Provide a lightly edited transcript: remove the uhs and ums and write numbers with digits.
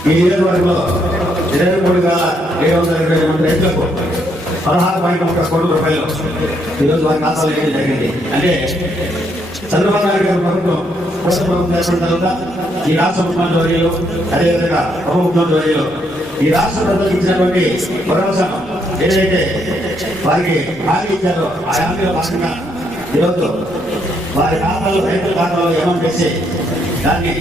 ఈ నియోజకవర్గంలో 23,722 రైతులకు 16.1 కోట్ల రూపాయలు ఈరోజు వారి ఖాతాలో వేయడం జరిగింది. అంటే చంద్రబాబు నాయుడు గారి ప్రభుత్వం చేసిన తర్వాత ఈ రాష్ట్ర ముఖ్యమంత్రి వర్యులు అదేవిధంగా ఉప ముఖ్యమంత్రి వర్యులు ఈ రాష్ట్ర ప్రజలకు ఇచ్చినటువంటి భరోసా ఏదైతే వారికి హామీ ఇచ్చారో ఆ హామీలో భాగంగా ఈరోజు వారి ఖాతాలో రైతుల ఖాతాలో ఏమని చేసి దాన్ని